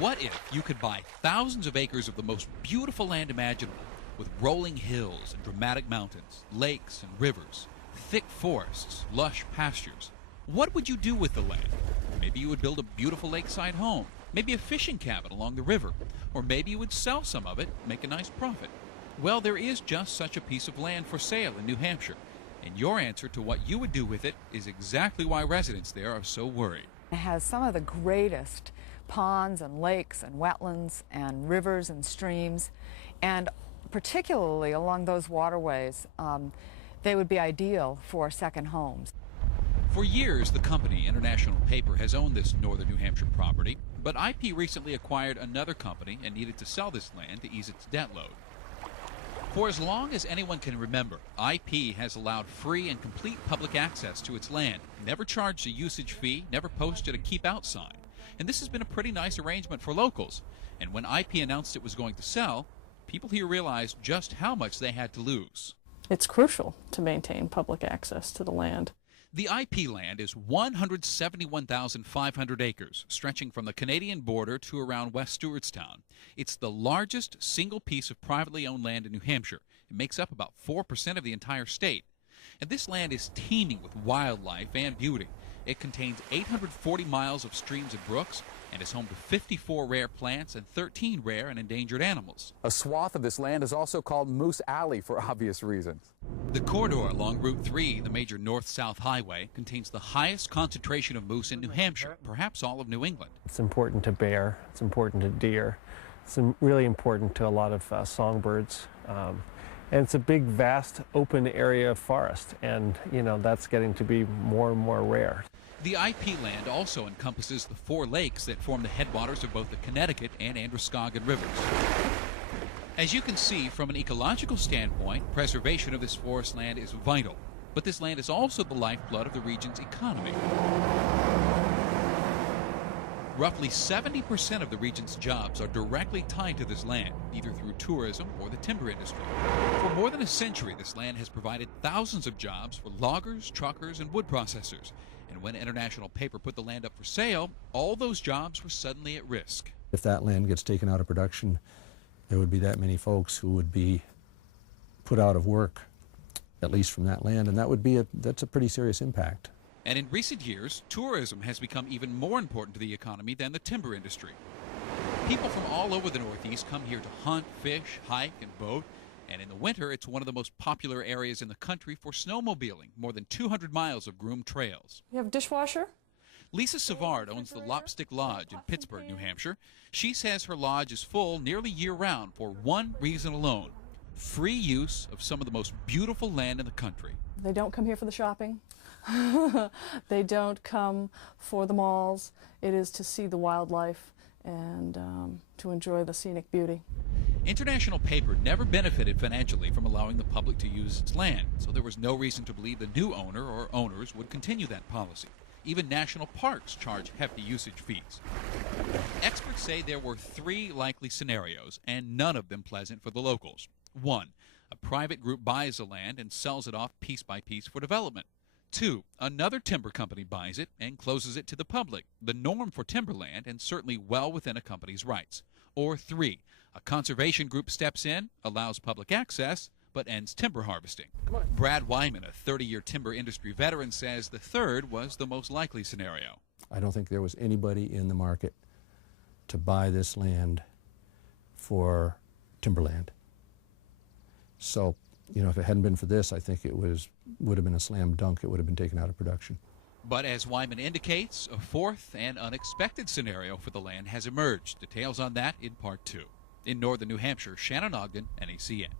What if you could buy thousands of acres of the most beautiful land imaginable, with rolling hills and dramatic mountains, lakes and rivers, thick forests, lush pastures? What would you do with the land? Maybe you would build a beautiful lakeside home, maybe a fishing cabin along the river, or maybe you would sell some of it, make a nice profit. Well, there is just such a piece of land for sale in New Hampshire, and your answer to what you would do with it is exactly why residents there are so worried. It has some of the greatest ponds and lakes and wetlands and rivers and streams, and particularly along those waterways, they would be ideal for second homes. For years, the company, International Paper, has owned this northern New Hampshire property, but IP recently acquired another company and needed to sell this land to ease its debt load. For as long as anyone can remember, IP has allowed free and complete public access to its land, never charged a usage fee, never posted a keep out sign. And this has been a pretty nice arrangement for locals. And when IP announced it was going to sell, people here realized just how much they had to lose. It's crucial to maintain public access to the land. The IP land is 171,500 acres, stretching from the Canadian border to around West Stewartstown. It's the largest single piece of privately owned land in New Hampshire. It makes up about 4% of the entire state. And this land is teeming with wildlife and beauty. It contains 840 miles of streams and brooks, and is home to 54 rare plants and 13 rare and endangered animals. A swath of this land is also called Moose Alley for obvious reasons. The corridor along Route 3, the major north-south highway, contains the highest concentration of moose in New Hampshire, perhaps all of New England. It's important to bear, it's important to deer, it's really important to a lot of songbirds. And it's a big, vast, open area of forest, and, you know, that's getting to be more and more rare. The IP land also encompasses the 4 lakes that form the headwaters of both the Connecticut and Androscoggin rivers. As you can see, from an ecological standpoint, preservation of this forest land is vital. But this land is also the lifeblood of the region's economy. Roughly 70% of the region's jobs are directly tied to this land, either through tourism or the timber industry. For more than a century, this land has provided thousands of jobs for loggers, truckers, and wood processors. And when International Paper put the land up for sale, all those jobs were suddenly at risk. If that land gets taken out of production, there would be that many folks who would be put out of work, at least from that land, and that's a pretty serious impact. And in recent years, tourism has become even more important to the economy than the timber industry. People from all over the Northeast come here to hunt, fish, hike, and boat. And in the winter, it's one of the most popular areas in the country for snowmobiling, more than 200 miles of groomed trails. You have a dishwasher? Lisa Savard owns the Lopstick Lodge in Pittsburgh, New Hampshire. She says her lodge is full nearly year-round for one reason alone: free use of some of the most beautiful land in the country. They don't come here for the shopping. They don't come for the malls. It is to see the wildlife and to enjoy the scenic beauty. International Paper never benefited financially from allowing the public to use its land, so there was no reason to believe the new owner or owners would continue that policy. Even national parks charge hefty usage fees. Experts say there were 3 likely scenarios, and none of them pleasant for the locals. 1, a private group buys the land and sells it off piece by piece for development. 2, another timber company buys it and closes it to the public, the norm for timberland and certainly well within a company's rights. Or 3, a conservation group steps in, allows public access, but ends timber harvesting. Brad Wyman, a 30-year timber industry veteran, says the third was the most likely scenario. I don't think there was anybody in the market to buy this land for timberland. So, you know, if it hadn't been for this, I think it would have been a slam dunk. It would have been taken out of production. But as Wyman indicates, a fourth and unexpected scenario for the land has emerged. Details on that in Part 2. In northern New Hampshire, Shannon Ogden, NECN.